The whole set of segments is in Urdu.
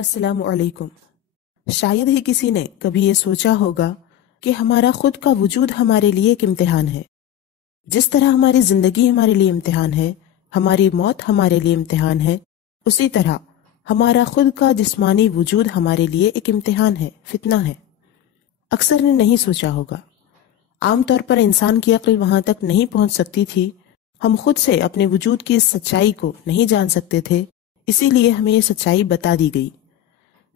السلام علیکم۔ شاید ہی کسی نے کبھی یہ سوچا ہوگا کہ ہمارا خود کا وجود ہمارے لیے ایک امتحان ہے۔ جس طرح ہماری زندگی ہمارے لیے امتحان ہے، ہماری موت ہمارے لیے امتحان ہے، اسی طرح ہمارا خود کا جسمانی وجود ہمارے لیے ایک امتحان ہے، فتنہ ہے۔ اکثر نے نہیں سوچا ہوگا، عام طور پر انسان کی عقل وہاں تک نہیں پہنچ سکتی تھی، ہم خود سے اپنے وجود کی اس سچائی کو نہیں جان سکتے تھے، اسی لیے ہمیں یہ سچائی بتا دی گئی۔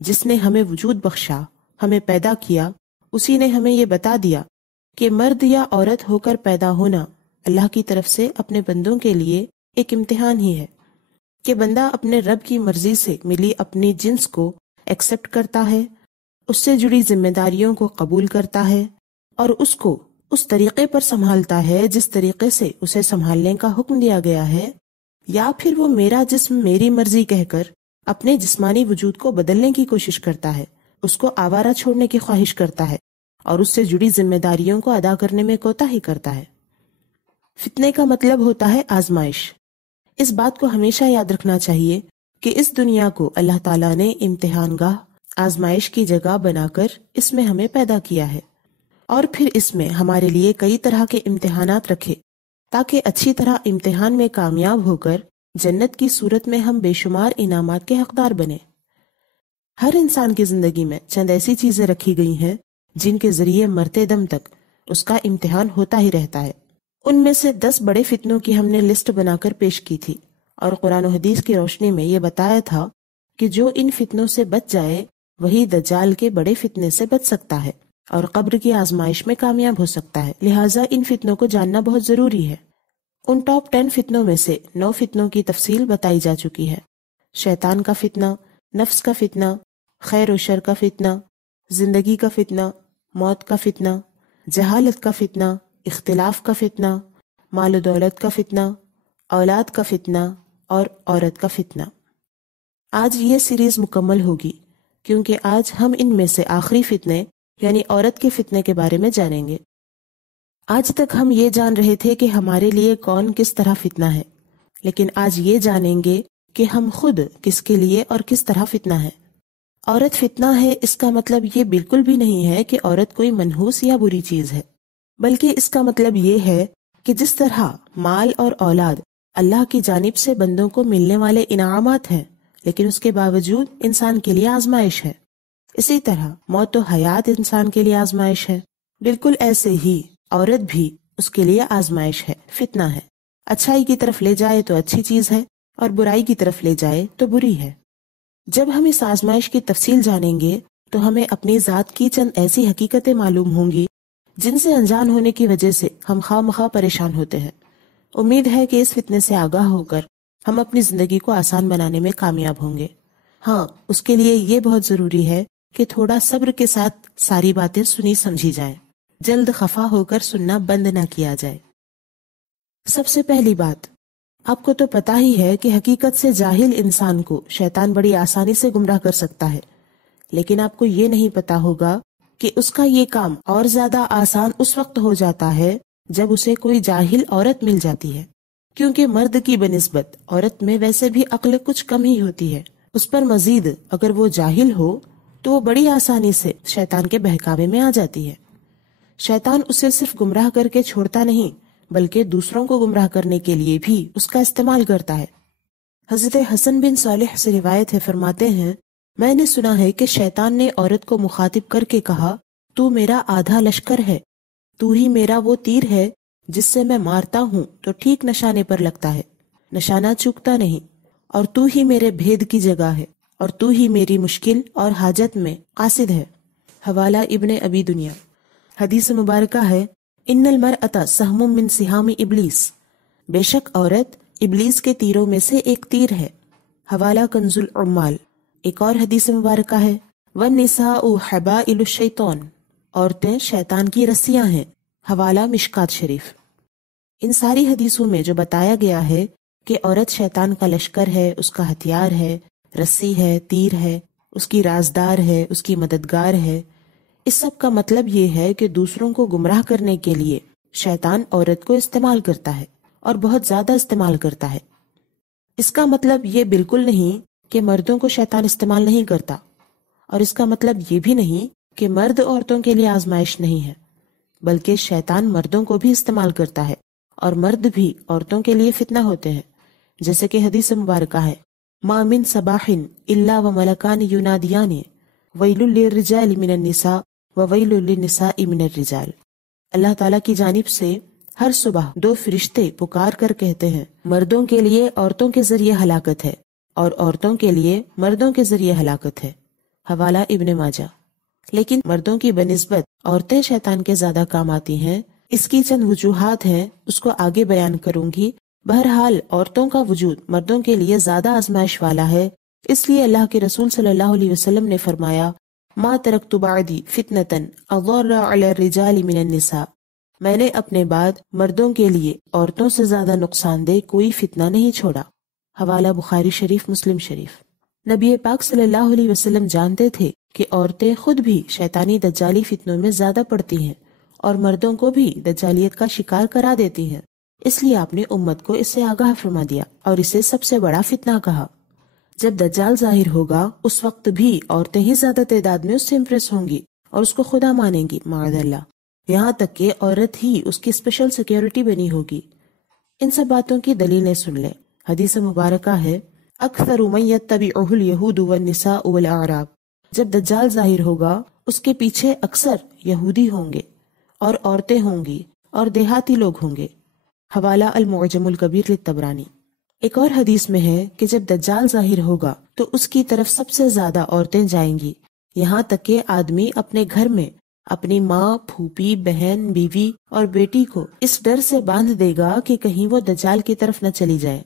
جس نے ہمیں وجود بخشا، ہمیں پیدا کیا، اسی نے ہمیں یہ بتا دیا کہ مرد یا عورت ہو کر پیدا ہونا اللہ کی طرف سے اپنے بندوں کے لیے ایک امتحان ہی ہے، کہ بندہ اپنے رب کی مرضی سے ملی اپنی جنس کو ایکسپٹ کرتا ہے، اس سے جڑی ذمہ داریوں کو قبول کرتا ہے اور اس کو اس طریقے پر سنبھالتا ہے جس طریقے سے اسے سنبھالنے کا حکم دیا گیا ہے، یا پھر وہ میرا جسم میری مرضی کہہ کر اپنے جسمانی وجود کو بدلنے کی کوشش کرتا ہے، اس کو آوارہ چھوڑنے کی خواہش کرتا ہے اور اس سے جڑی ذمہ داریوں کو ادا کرنے میں کوتاہی کرتا ہے۔ فتنے کا مطلب ہوتا ہے آزمائش۔ اس بات کو ہمیشہ یاد رکھنا چاہیے کہ اس دنیا کو اللہ تعالیٰ نے امتحان گاہ، آزمائش کی جگہ بنا کر اس میں ہمیں پیدا کیا ہے، اور پھر اس میں ہمارے لیے کئی طرح کے امتحانات رکھے تاکہ اچھی طرح امتحان میں کامیاب ہو کر جنت کی صورت میں ہم بے شمار انعامات کے حقدار بنے۔ ہر انسان کی زندگی میں چند ایسی چیزیں رکھی گئی ہیں جن کے ذریعے مرتے دم تک اس کا امتحان ہوتا ہی رہتا ہے۔ ان میں سے 10 بڑے فتنوں کی ہم نے لسٹ بنا کر پیش کی تھی، اور قرآن و حدیث کی روشنی میں یہ بتایا تھا کہ جو ان فتنوں سے بچ جائے وہی دجال کے بڑے فتنے سے بچ سکتا ہے اور قبر کی آزمائش میں کامیاب ہو سکتا ہے، لہٰذا ان فتنوں کو جاننا بہت ضروری ہے۔ ان ٹاپ 10 فتنوں میں سے 9 فتنوں کی تفصیل بتائی جا چکی ہے۔ شیطان کا فتنہ، نفس کا فتنہ، خیر و شر کا فتنہ، زندگی کا فتنہ، موت کا فتنہ، جہالت کا فتنہ، اختلاف کا فتنہ، مال و دولت کا فتنہ، اولاد کا فتنہ اور عورت کا فتنہ۔ آج یہ سیریز مکمل ہوگی کیونکہ آج ہم ان میں سے آخری فتنے یعنی عورت کے فتنے کے بارے میں جانیں گے۔ آج تک ہم یہ جان رہے تھے کہ ہمارے لیے کون کس طرح فتنہ ہے، لیکن آج یہ جانیں گے کہ ہم خود کس کے لیے اور کس طرح فتنہ ہے۔ عورت فتنہ ہے، اس کا مطلب یہ بالکل بھی نہیں ہے کہ عورت کوئی منحوس یا بری چیز ہے، بلکہ اس کا مطلب یہ ہے کہ جس طرح مال اور اولاد اللہ کی جانب سے بندوں کو ملنے والے انعامات ہیں، لیکن اس کے باوجود انسان کے لیے آزمائش ہے، اسی طرح موت و حیات انسان کے لیے آزمائش ہے، بالکل ایسے ہی عورت بھی اس کے لیے آزمائش ہے، فتنہ ہے۔ اچھائی کی طرف لے جائے تو اچھی چیز ہے اور برائی کی طرف لے جائے تو بری ہے۔ جب ہم اس آزمائش کی تفصیل جانیں گے تو ہمیں اپنی ذات کی چند ایسی حقیقتیں معلوم ہوں گی جن سے انجان ہونے کی وجہ سے ہم خواہ مخواہ پریشان ہوتے ہیں۔ امید ہے کہ اس فتنے سے آگاہ ہو کر ہم اپنی زندگی کو آسان بنانے میں کامیاب ہوں گے۔ ہاں، اس کے لیے یہ بہت ضروری ہے کہ تھوڑا صبر کے ساتھ ساری باتیں سنی سمجھی جائیں، جلد خفا ہو کر سننا بند نہ کیا جائے۔ سب سے پہلی بات، آپ کو تو پتہ ہی ہے کہ حقیقت سے جاہل انسان کو شیطان بڑی آسانی سے گمراہ کر سکتا ہے، لیکن آپ کو یہ نہیں پتہ ہوگا کہ اس کا یہ کام اور زیادہ آسان اس وقت ہو جاتا ہے جب اسے کوئی جاہل عورت مل جاتی ہے، کیونکہ مرد کی بنسبت عورت میں ویسے بھی عقل کچھ کم ہی ہوتی ہے، اس پر مزید اگر وہ جاہل ہو تو وہ بڑی آسانی سے شیطان کے بہکاوے میں آ جاتی ہے۔ شیطان اسے صرف گمراہ کر کے چھوڑتا نہیں بلکہ دوسروں کو گمراہ کرنے کے لیے بھی اس کا استعمال کرتا ہے۔ حضرت حسن بن صالح سے روایت ہے، فرماتے ہیں، میں نے سنا ہے کہ شیطان نے عورت کو مخاطب کر کے کہا، تو میرا آدھا لشکر ہے، تو ہی میرا وہ تیر ہے جس سے میں مارتا ہوں تو ٹھیک نشانے پر لگتا ہے، نشانہ چوکتا نہیں، اور تو ہی میرے بھید کی جگہ ہے، اور تو ہی میری مشکل اور حاجت میں قاصد ہے۔ حوالہ ابن ابی دنیا۔ حدیث مبارکہ ہے، ان المرأة سہم من سہام ابلیس، بے شک عورت ابلیس کے تیروں میں سے ایک تیر ہے۔ حوالہ کنز العمال۔ ایک اور حدیث مبارکہ ہے، والنساء حبائل الشیطان، عورتیں شیطان کی رسیاں ہیں۔ حوالہ مشکات شریف۔ ان ساری حدیثوں میں جو بتایا گیا ہے کہ عورت شیطان کا لشکر ہے، اس کا ہتھیار ہے، رسی ہے، تیر ہے، اس کی رازدار ہے، اس کی مددگار ہے، اس سب کا مطلب یہ ہے کہ دوسروں کو گمراہ کرنے کے لیے شیطان عورت کو استعمال کرتا ہے اور بہت زیادہ استعمال کرتا ہے۔ اس کا مطلب یہ بالکل نہیں کہ مردوں کو شیطان استعمال نہیں کرتا، اور اس کا مطلب یہ بھی نہیں کہ مرد عورتوں کے لیے آزمائش نہیں ہے، بلکہ شیطان مردوں کو بھی استعمال کرتا ہے اور مرد بھی عورتوں کے لیے فتنہ ہوتے ہیں، جیسے کہ حدیث مبارکہ ہے ما من صباح الا وملکان ینادیان ویل للرجال من النساء وویل للنساء من الرجال۔ اللہ تعالیٰ کی جانب سے ہر صبح 2 فرشتے پکار کر کہتے ہیں مردوں کے لیے عورتوں کے ذریعے ہلاکت ہے اور عورتوں کے لیے مردوں کے ذریعے ہلاکت ہے، حوالہ ابن ماجہ۔ لیکن مردوں کی بنسبت عورتیں شیطان کے زیادہ کام آتی ہیں، اس کی چند وجوہات ہیں، اس کو آگے بیان کروں گی۔ بہرحال عورتوں کا وجود مردوں کے لیے زیادہ آزمائش والا ہے، اس لیے اللہ کے رسول صلی اللہ علیہ وسلم نے فرمایا ما ترکت بعدی فتنةً اضر علی الرجال من النساء، میں نے اپنے بعد مردوں کے لیے عورتوں سے زیادہ نقصان دہ کوئی فتنہ نہیں چھوڑا، حوالہ بخاری شریف، مسلم شریف۔ نبی پاک صلی اللہ علیہ وسلم جانتے تھے کہ عورتیں خود بھی شیطانی دجالی فتنوں میں زیادہ پڑتی ہیں اور مردوں کو بھی دجالیت کا شکار کرا دیتی ہیں، اس لیے آپ نے امت کو اس سے آگاہ فرما دیا اور اسے سب سے بڑا فتنہ کہا۔ جب دجال ظاہر ہوگا اس وقت بھی عورتیں ہی زیادہ تعداد میں اس سے امپریس ہوں گی اور اس کو خدا مانیں گی، معاذ اللہ، یہاں تک کہ عورت ہی اس کی اسپیشل سیکیورٹی بنی ہوگی۔ ان سب باتوں کی دلیلیں سن لیں۔ حدیث مبارکہ ہے اکثر من یتبعہ الیہود والنساء والاعراب، جب دجال ظاہر ہوگا اس کے پیچھے اکثر یہودی ہوں گے اور عورتیں ہوں گی اور دیہاتی لوگ ہوں گے، حوالہ المعجم الکبیر للطبرانی۔ ایک اور حدیث میں ہے کہ جب دجال ظاہر ہوگا تو اس کی طرف سب سے زیادہ عورتیں جائیں گی، یہاں تک کہ آدمی اپنے گھر میں اپنی ماں، پھوپھی، بہن، بیوی اور بیٹی کو اس ڈر سے باندھ دے گا کہ کہیں وہ دجال کی طرف نہ چلی جائے،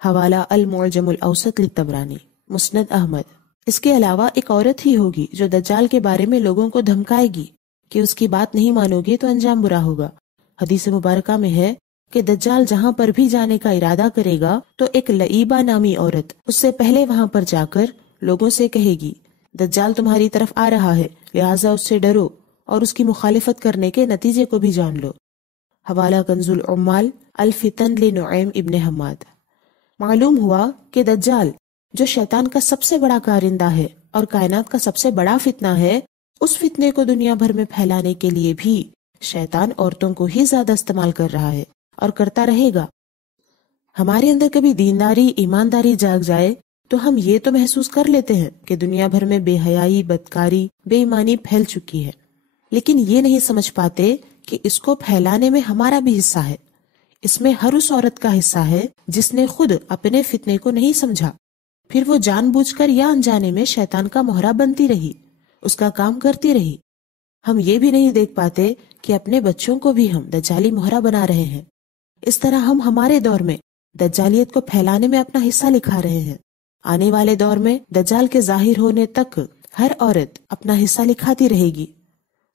حوالہ المعجم الاوسط للطبرانی، مسند احمد۔ اس کے علاوہ ایک عورت ہی ہوگی جو دجال کے بارے میں لوگوں کو دھمکائے گی کہ اس کی بات نہیں مانو گے تو انجام برا ہوگا۔ حدیث مبارکہ میں ہے کہ دجال جہاں پر بھی جانے کا ارادہ کرے گا تو ایک لعیبہ نامی عورت اس سے پہلے وہاں پر جا کر لوگوں سے کہے گی دجال تمہاری طرف آ رہا ہے، لہٰذا اس سے ڈرو اور اس کی مخالفت کرنے کے نتیجے کو بھی جان لو، حوالہ کنز العمال الفتن لنعیم ابن حماد۔ معلوم ہوا کہ دجال جو شیطان کا سب سے بڑا کارندہ ہے اور کائنات کا سب سے بڑا فتنہ ہے، اس فتنے کو دنیا بھر میں پھیلانے کے لیے بھی شیطان عورتوں کو ہی زیادہ استعمال کر رہا ہے اور کرتا رہے گا۔ ہمارے اندر کبھی دینداری، ایمانداری جاگ جائے تو ہم یہ تو محسوس کر لیتے ہیں کہ دنیا بھر میں بے حیائی، بدکاری، بے ایمانی پھیل چکی ہے، لیکن یہ نہیں سمجھ پاتے کہ اس کو پھیلانے میں ہمارا بھی حصہ ہے۔ اس میں ہر اس عورت کا حصہ ہے جس نے خود اپنے فتنے کو نہیں سمجھا، پھر وہ جان بوجھ کر یا انجانے میں شیطان کا مہرا بنتی رہی، اس کا کام کرتی رہی۔ ہم یہ بھی نہیں دیکھ پاتے کہ اپنے بچوں کو بھی ہم دجالی مہرا بنا رہے ہیں۔ اس طرح ہم ہمارے دور میں دجالیت کو پھیلانے میں اپنا حصہ لکھا رہے ہیں۔ آنے والے دور میں دجال کے ظاہر ہونے تک ہر عورت اپنا حصہ لکھاتی رہے گی۔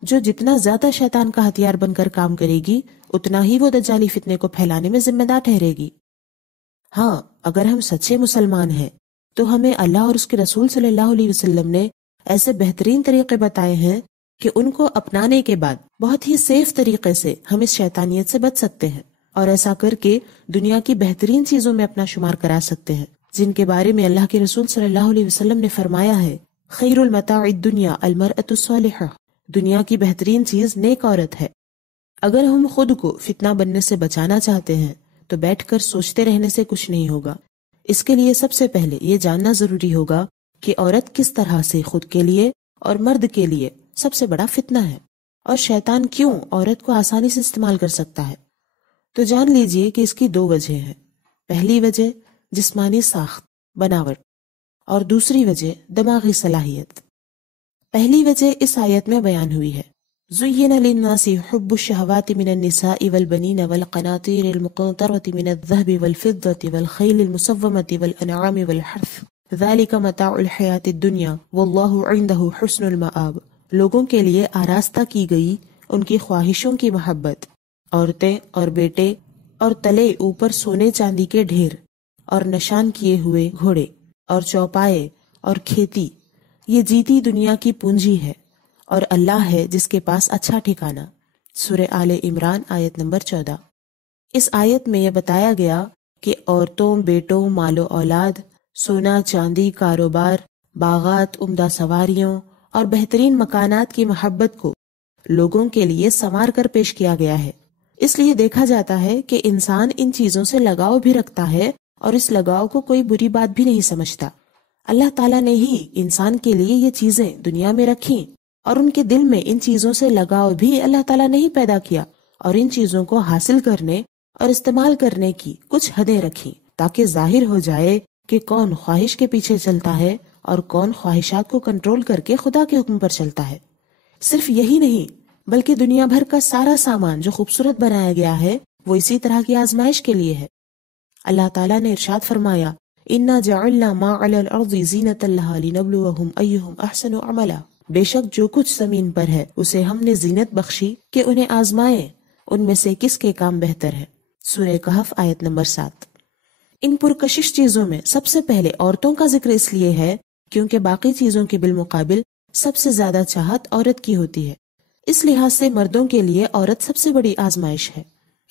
جو جتنا زیادہ شیطان کا ہتھیار بن کر کام کرے گی اتنا ہی وہ دجالی فتنے کو پھیلانے میں ذمہ دار ٹھہرے گی۔ ہاں، اگر ہم سچے مسلمان ہیں تو ہمیں اللہ اور اس کے رسول صلی اللہ علیہ وسلم نے ایسے بہترین طریقے بتائے ہیں کہ ان کو اپنانے کے بعد بہت ہی سیف طریقے سے ہم اس شیطانیت سے بچ سکتے ہیں، اور ایسا کر کے دنیا کی بہترین چیزوں میں اپنا شمار کرا سکتے ہیں، جن کے بارے میں اللہ کے رسول صلی اللہ علیہ وسلم نے فرمایا ہے خیر المتاع الدنیا المرأة الصالحہ، دنیا کی بہترین چیز نیک عورت ہے۔ اگر ہم خود کو فتنہ بننے سے بچانا چاہتے ہیں تو بیٹھ کر سوچتے رہنے سے کچھ نہیں ہوگا۔ اس کے لیے سب سے پہلے یہ جاننا ضروری ہوگا کہ عورت کس طرح سے خود کے لیے اور مرد کے لیے سب سے بڑا فتنہ ہے، اور شیطان کیوں عورت کو آسانی سے استعمال کر سکتا ہے۔ تو جان لیجئے کہ اس کی 2 وجہ ہیں۔ پہلی وجہ جسمانی ساخت، بناوٹ، اور دوسری وجہ دماغی صلاحیت۔ پہلی وجہ اس آیت میں بیان ہوئی ہے زُيِّنَ لِلنَّاسِ حُبُّ الشَّهَوَاتِ مِنَ النِّسَاءِ وَالْبَنِينَ وَالْقَنَاطِيرِ الْمُقَنطَرَةِ مِنَ الذَّهَبِ وَالْفِضَّةِ وَالْخَيْلِ الْمُسَوَّمَةِ وَالْأَنْعَامِ وَالْحَرْثِ ذَلِكَ مَتَاعُ الْحَيَاةِ الدُّنْيَا وَاللَّهُ عِندَهُ حُسْنُ الْمَآبِ۔ لوگوں کے لیے آراستہ کی گئی ان کی خواہشوں کی محبت، عورتیں اور بیٹے، اور تلے اوپر سونے چاندی کے ڈھیر، اور نشان کیے ہوئے گھوڑے اور چوپائے اور کھیتی، یہ جیتی دنیا کی پونجی ہے، اور اللہ ہے جس کے پاس اچھا ٹھکانہ۔ سورہ آل عمران آیت نمبر 14۔ اس آیت میں یہ بتایا گیا کہ عورتوں، بیٹوں، مال و اولاد، سونا چاندی، کاروبار، باغات، عمدہ سواریوں اور بہترین مکانات کی محبت کو لوگوں کے لیے سنوار کر پیش کیا گیا ہے۔ اس لیے دیکھا جاتا ہے کہ انسان ان چیزوں سے لگاؤ بھی رکھتا ہے اور اس لگاؤ کو کوئی بری بات بھی نہیں سمجھتا۔ اللہ تعالیٰ نے ہی انسان کے لیے یہ چیزیں دنیا میں رکھیں اور ان کے دل میں ان چیزوں سے لگاؤ بھی اللہ تعالیٰ نے ہی پیدا کیا، اور ان چیزوں کو حاصل کرنے اور استعمال کرنے کی کچھ حدیں رکھیں تاکہ ظاہر ہو جائے کہ کون خواہش کے پیچھے چلتا ہے اور کون خواہشات کو کنٹرول کر کے خدا کے حکم پر چلتا ہے۔ صرف یہی نہیں بلکہ دنیا بھر کا سارا سامان جو خوبصورت بنایا گیا ہے وہ اسی طرح کی آزمائش کے لیے ہے۔ اللہ تعالیٰ نے ارشاد فرمایا اِنَّا جَعَلْنَا مَا عَلَى الْأَرْضِ زِينَةً لَهَا لِنَبْلُوَهُمْ أَيُّهُمْ أَحْسَنُ عَمَلًا، بے شک جو کچھ زمین پر ہے اسے ہم نے زینت بخشی کہ انہیں آزمائیں ان میں سے کس کے کام بہتر ہے۔ سورہ کہف آیت نمبر 7۔ ان پرکشش چیزوں میں سب سے پہلے عورتوں کا ذکر اس لیے ہے کیونکہ باقی چیزوں کے بالمقابل سب سے زیادہ چاہت عورت کی ہوتی ہے۔ اس لحاظ سے مردوں کے لیے عورت سب سے بڑی آزمائش ہے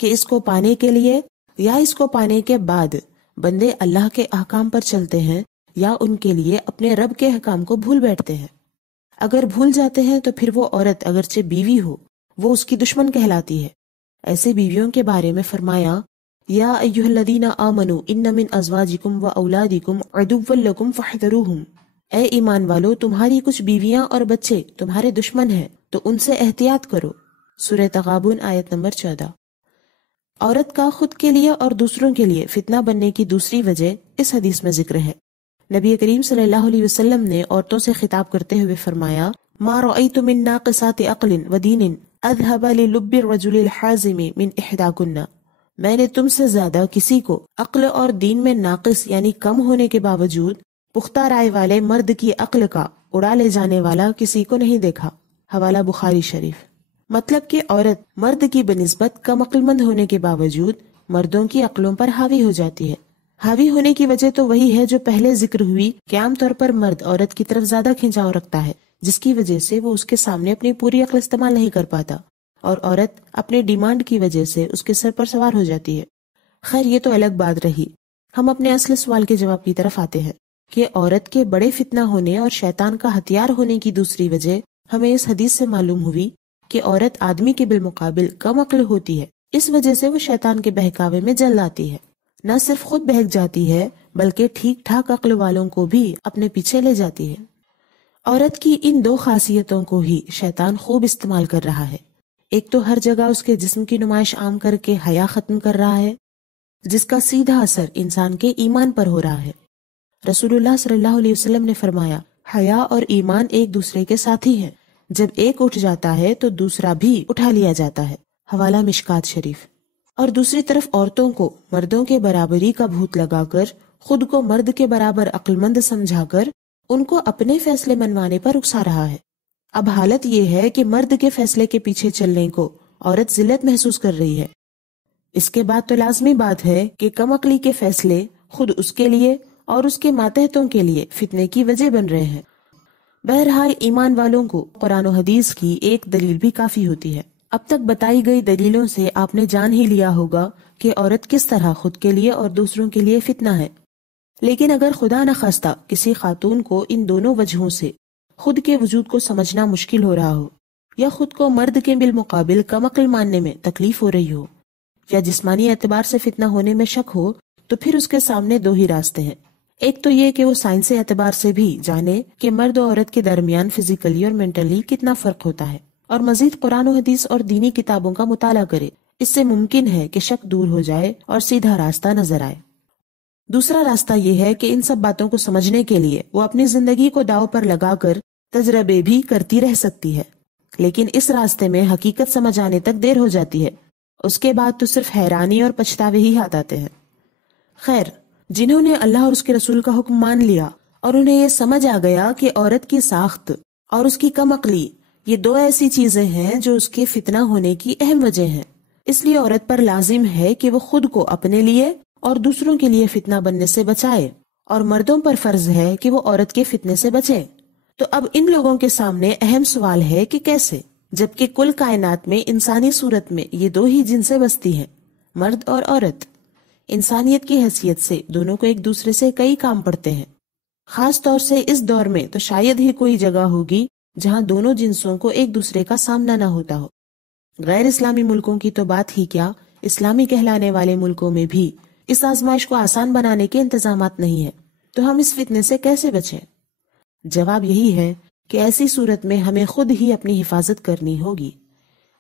کہ اس کو پانے کے لیے یا اس کو پانے کے بعد بندے اللہ کے احکام پر چلتے ہیں یا ان کے لیے اپنے رب کے احکام کو بھول بیٹھتے ہیں۔ اگر بھول جاتے ہیں تو پھر وہ عورت اگرچہ بیوی ہو وہ اس کی دشمن کہلاتی ہے۔ ایسے بیویوں کے بارے میں فرمایا یا ایھا الذین آمنوا ان من ازواجکم و اولادکم عدوا لکم فاحذروہم، اے ایمان والو تمہاری کچھ بیویاں اور بچے تمہارے دشمن ہیں تو ان سے احتیاط کرو۔ سورہ تغابن آیت نمبر 14۔ عورت کا خود کے لیے اور دوسروں کے لیے فتنہ بننے کی دوسری وجہ اس حدیث میں ذکر ہے۔ نبی کریم صلی اللہ علیہ وسلم نے عورتوں سے خطاب کرتے ہوئے فرمایا ما رأیت من ناقصات عقل و دین اذهب للب الرجل الحازم من احداکن، میں نے تم سے زیادہ کسی کو عقل اور دین میں ناقص یعنی کم ہونے کے باوجود پختہ رائے والے مرد کی عقل کا اڑا لے جانے والا کسی کو نہیں دیکھا۔ حوالہ بخاری شریف۔ مطلب کہ عورت مرد کی بنسبت کم عقل مند ہونے کے باوجود مردوں کی عقلوں پر حاوی ہو جاتی ہے۔ حاوی ہونے کی وجہ تو وہی ہے جو پہلے ذکر ہوئی کہ عام طور پر مرد عورت کی طرف زیادہ کھنچاؤ رکھتا ہے، جس کی وجہ سے وہ اس کے سامنے اپنی پوری عقل استعمال نہیں کر پاتا، اور عورت اپنے ڈیمانڈ کی وجہ سے اس کے سر پر سوار ہو جاتی ہے۔ خیر یہ تو الگ بات رہی، ہم اپنے اصل سوال کے جواب کی طرف آتے ہیں کہ عورت کے بڑے فتنہ ہونے اور شیطان کا ہتھیار ہونے کی دوسری وجہ ہمیں اس حدیث سے معلوم ہوئی کہ عورت آدمی کے بالمقابل کم عقل ہوتی ہے، اس وجہ سے وہ شیطان کے بہکاوے میں جل آتی ہے۔ نہ صرف خود بہک جاتی ہے بلکہ ٹھیک ٹھاک عقل والوں کو بھی اپنے پیچھے لے جاتی ہے۔ عورت کی ان دو خاصیتوں کو ہی شیطان خوب استعمال کر رہا ہے۔ ایک تو ہر جگہ اس کے جسم کی نمائش عام کر کے حیا ختم کر رہا ہے، جس کا سیدھا اثر انسان کے ایمان پر ہو رہا ہے۔ رسول اللہ صلی اللہ علیہ وسلم نے فرمایا حیا اور ایمان ایک دوسرے کے ساتھی ہیں، جب ایک اٹھ جاتا ہے تو دوسرا بھی اٹھا لیا جاتا ہے۔ حوالہ مشکات شریف۔ اور دوسری طرف عورتوں کو مردوں کے برابری کا بھوت لگا کر، خود کو مرد کے برابر عقل مند سمجھا کر ان کو اپنے فیصلے منوانے پر اکسا رہا ہے۔ اب حالت یہ ہے کہ مرد کے فیصلے کے پیچھے چلنے کو عورت ذلت محسوس کر رہی ہے۔ اس کے بعد تو لازمی بات ہے کہ کم عقلی کے فیصلے خود اس کے لیے اور اس کے ماتحتوں کے لیے فتنے کی وجہ بن رہے ہیں۔ بہرحال ایمان والوں کو قرآن و حدیث کی ایک دلیل بھی کافی ہوتی ہے۔ اب تک بتائی گئی دلیلوں سے آپ نے جان ہی لیا ہوگا کہ عورت کس طرح خود کے لیے اور دوسروں کے لیے فتنہ ہے۔ لیکن اگر خدا نخواستہ کسی خاتون کو ان دونوں وجہوں سے خود کے وجود کو سمجھنا مشکل ہو رہا ہو، یا خود کو مرد کے بالمقابل کم عقل ماننے میں تکلیف ہو رہی ہو، یا جسمانی اعتبار سے فتنہ ہونے میں شک ہو، تو پھر اس کے سامنے دو ہی راستے ہیں۔ ایک تو یہ کہ وہ سائنسی اعتبار سے بھی جانے کہ مرد و عورت کے درمیان فزیکلی اور مینٹلی کتنا فرق ہوتا ہے، اور مزید قرآن و حدیث اور دینی کتابوں کا مطالعہ کرے۔ اس سے ممکن ہے کہ شک دور ہو جائے اور سیدھا راستہ نظر آئے۔ دوسرا راستہ یہ ہے کہ ان سب باتوں کو سمجھنے کے لیے وہ اپنی زندگی کو داؤ پر لگا کر تجربے بھی کرتی رہ سکتی ہے، لیکن اس راستے میں حقیقت سمجھ آنے تک دیر ہو جاتی ہے۔ اس کے بعد تو صرف حیرانی اور پچھتاوے ہی ہاتھ آتے ہیں۔ خیر، جنہوں نے اللہ اور اس کے رسول کا حکم مان لیا اور انہیں یہ سمجھ آ گیا کہ عورت کی ساخت اور اس کی کم عقلی یہ دو ایسی چیزیں ہیں جو اس کے فتنہ ہونے کی اہم وجہ ہیں، اس لیے عورت پر لازم ہے کہ وہ خود کو اپنے لیے اور دوسروں کے لیے فتنہ بننے سے بچائے، اور مردوں پر فرض ہے کہ وہ عورت کے فتنے سے بچے۔ تو اب ان لوگوں کے سامنے اہم سوال ہے کہ کیسے، جبکہ کل کائنات میں انسانی صورت میں یہ دو ہی جنسیں بستی ہیں، مرد اور عورت۔ انسانیت کی حیثیت سے دونوں کو ایک دوسرے سے کئی کام پڑتے ہیں۔ خاص طور سے اس دور میں تو شاید ہی کوئی جگہ ہوگی جہاں دونوں جنسوں کو ایک دوسرے کا سامنا نہ ہوتا ہو۔ غیر اسلامی ملکوں کی تو بات ہی کیا، اسلامی کہلانے والے ملکوں میں بھی اس آزمائش کو آسان بنانے کے انتظامات نہیں ہیں، تو ہم اس فتنے سے کیسے بچیں؟ جواب یہی ہے کہ ایسی صورت میں ہمیں خود ہی اپنی حفاظت کرنی ہوگی۔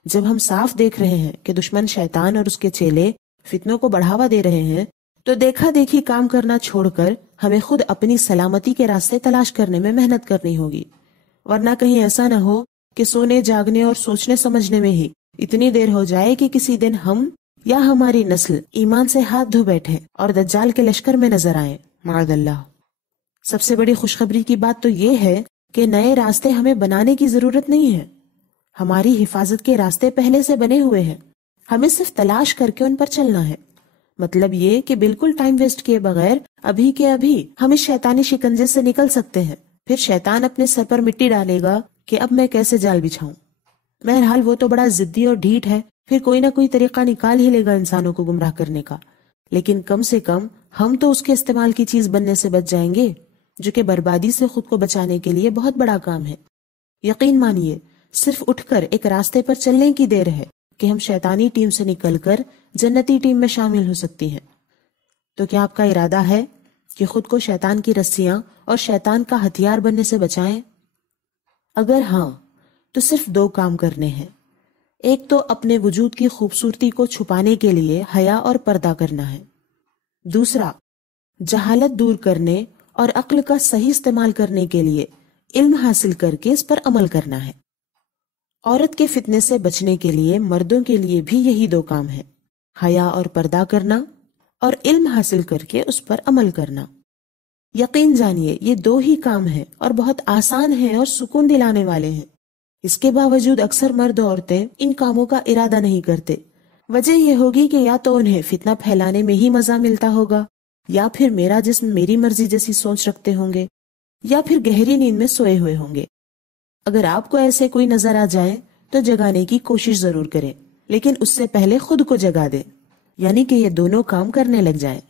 جب ہم صاف دیکھ رہے ہیں کہ دشمن شیطان اور اس کے چیلے فتنوں کو بڑھاوا دے رہے ہیں، تو دیکھا دیکھی کام کرنا چھوڑ کر ہمیں خود اپنی سلامتی کے راستے تلاش کرنے میں محنت کرنی ہوگی، ورنہ کہیں ایسا نہ ہو کہ سونے جاگنے اور سوچنے سمجھنے میں ہی اتنی دیر ہو جائے کہ کسی دن ہم یا ہماری نسل ایمان سے ہاتھ دھو بیٹھے اور دجال کے لشکر میں نظر آئے، معاذ اللہ۔ سب سے بڑی خوشخبری کی بات تو یہ ہے کہ نئے راستے ہمیں بنانے کی ضرورت نہیں ہے، ہماری حفاظت کے راستے پہلے سے بنے ہوئے ہیں، ہمیں صرف تلاش کر کے ان پر چلنا ہے۔ مطلب یہ کہ بالکل ٹائم ویسٹ کیے بغیر ابھی کے ابھی ہم اس شیطانی شکنجے سے نکل سکتے ہیں۔ پھر شیطان اپنے سر پر مٹی ڈالے گا کہ اب میں کیسے جال بچھاؤں۔ بہرحال وہ تو بڑا ضدی اور ڈھیٹ ہے، پھر کوئی نہ کوئی طریقہ نکال ہی لے گا انسانوں کو گمراہ کرنے کا، لیکن کم سے کم ہم تو اس کے استعمال کی چیز بننے سے بچ جائیں گے، جو کہ بربادی سے خود کو بچانے کے لیے بہت بڑا کام ہے۔ یقین مانیے، صرف اٹھ کر ایک راستے پر چلنے کی دیر ہے کہ ہم شیطانی ٹیم سے نکل کر جنتی ٹیم میں شامل ہو سکتی ہیں۔ تو کیا آپ کا ارادہ ہے کہ خود کو شیطان کی رسیاں اور شیطان کا ہتھیار بننے سے بچائیں؟ اگر ہاں تو صرف 2 کام کرنے ہیں۔ ایک تو اپنے وجود کی خوبصورتی کو چھپانے کے لیے حیا اور پردہ کرنا ہے، دوسرا جہالت دور کرنے اور عقل کا صحیح استعمال کرنے کے لیے علم حاصل کر کے اس پر عمل کرنا ہے۔ عورت کے فتنے سے بچنے کے لیے مردوں کے لیے بھی یہی 2 کام ہیں، حیا اور پردہ کرنا اور علم حاصل کر کے اس پر عمل کرنا۔ یقین جانیے یہ 2 ہی کام ہیں اور بہت آسان ہیں اور سکون دلانے والے ہیں۔ اس کے باوجود اکثر مرد و عورتیں ان کاموں کا ارادہ نہیں کرتے۔ وجہ یہ ہوگی کہ یا تو انہیں فتنہ پھیلانے میں ہی مزہ ملتا ہوگا، یا پھر میرا جسم میری مرضی جیسی سوچ رکھتے ہوں گے، یا پھر گہری نیند میں سوئے ہوئے ہوں گے۔ اگر آپ کو ایسے کوئی نظر آ جائے تو جگانے کی کوشش ضرور کریں، لیکن اس سے پہلے خود کو جگا دیں، یعنی کہ یہ دونوں کام کرنے لگ جائیں۔